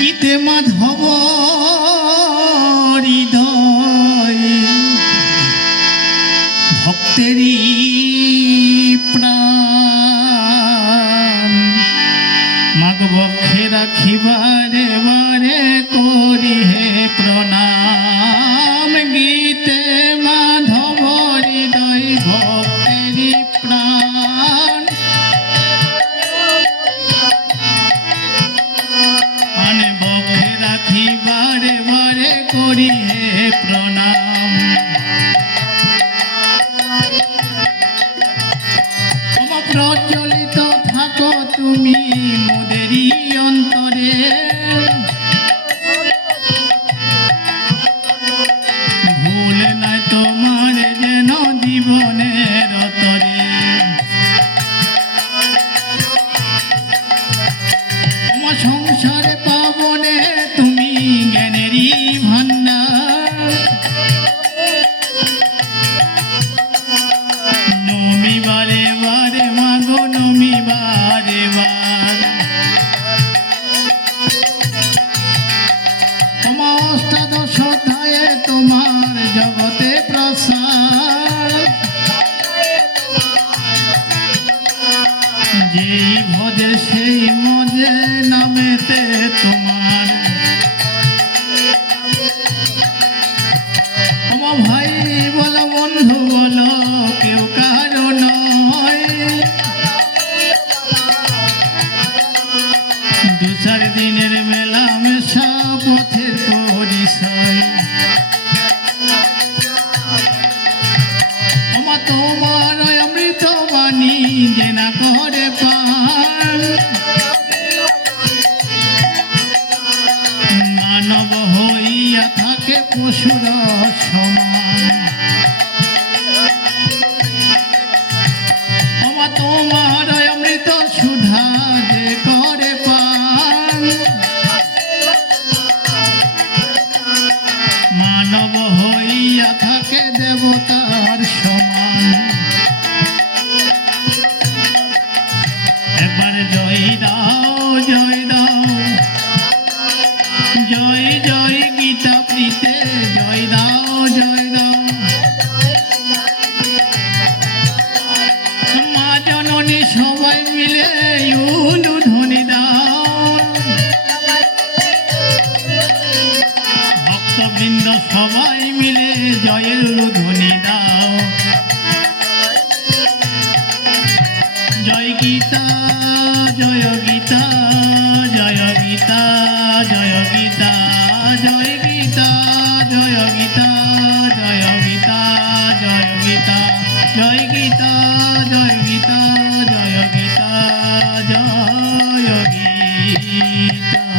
গীতে মাধব হৃদয় ভক্তেরই প্রাণ মাগ বক্ষে রাখিবারে বারে করি হে প্রণাম গীতে মাধব হৃদয় ভক্তেরই প্রাণ মানে বক্ষে রাখিবারে বারে করি হে প্রণাম প্রচলিত থাকো তুমি মোদেরই অন্তরে ভুল নাই তোমার যেন জীবনের তরে আমার সংসারে পাবনে তুমি জ্ঞানেরই ভান্ডার নমি বারে বারে মাগো নমি বারে বার তোমার অষ্টাদশ অধ্যায়ে তোমার জগতে প্রসার যেই ভজে সেই মজে নামেতে তোমার তোমার ভাই বলো বন্ধু বলো কেউ কারো নয় দু চার দিনের মেলা মেশা পথের পরিচয় তোমার অমৃত বাণী যে না করে পান মানব হইয়া থাকে পশুর সমান তোমার অমৃত সুধা যে করে পান মানব হইয়া থাকে দেবতার সমান একবার জয় দাও জয় দাও জয় জয় গীতা প্রীতে জয় দাও জয় দাও মা জননী সবাই মিলে উলুধ্বনি দাও ভক্তবৃন্দ সবাই মিলে জয়ের উলুধ্বনি দাও জয় গীতা জয় গীতা জয় গীতা জয় গীতা জয় গীতা জয় গীতা জয় গীতা জয় গীতা জয় গীতা জয় গীতা জয় গীতা জয় গীতা